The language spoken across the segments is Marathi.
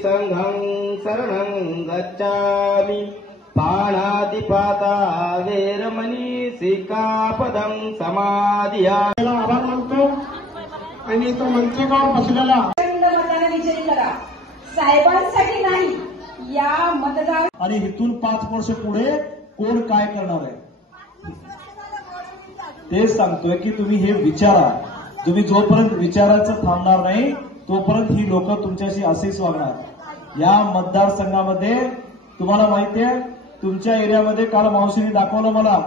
संघं शरणं गच्छामि पाणातिपाता वेरमणि सिक्खापदं समादियामि। आभार मानतो आणि तो मंत्रिकावर बसलेला विजयी करा साहेबांसाठी नाही या मतदार आणि इथून 5 वर्ष पुढे कोण काय करणार आहे तेच सांगतोय की तुम्ही हे विचारा। तुम्ही जोपर्यंत विचारायचं थांबणार नाही तोपर्यंत ही लोक तुमच्याशी असेच वागणार। या मतदारसंघामध्ये तुम्हाला माहिती आहे तुमच्या एरियामध्ये काल मावशीने दाखवलं मला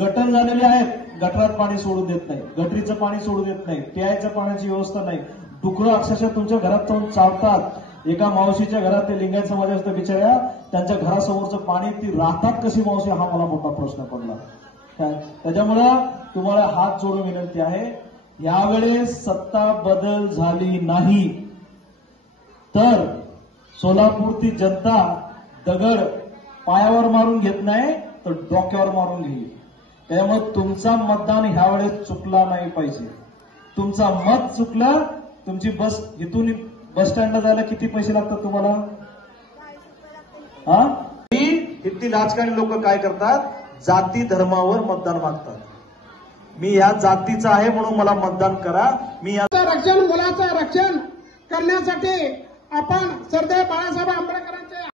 गटर झालेले आहेत, गटरात पाणी सोडू देत नाही, गटरीचं पाणी सोडू देत नाही, प्यायच्या पाण्याची व्यवस्था नाही, डुकरं अक्षरशः तुमच्या घरात जाऊन चावतात। एका मावशीच्या घरात ते लिंगायत समाजाच्या बिचाऱ्या त्यांच्या घरासमोरचं पाणी ती राहतात कशी मावशी हा मला मोठा प्रश्न पडला। त्याच्यामुळं तुम्हाला हात जोडून विनंती आहे यावेळेस सत्ता बदल झाली नाही तर सोलापूरची जनता दगड पायावर मारून घेत नाही तर डोक्यावर मारून घेईल। त्यामुळे तुमचा मतदान ह्यावेळेस चुकला नाही पाहिजे। तुमचा मत चुकलं तुमची बस इथून बस स्टँडला जायला किती पैसे लागतात तुम्हाला? हा इथली राजकारणी लोक काय करतात जाती धर्मावर मतदान मागतात। मी या जातीचा आहे म्हणून मला मतदान करा। मी रक्षण मुलाचं रक्षण करण्यासाठी आपण सरदार बाळासाहेब आंबेडकर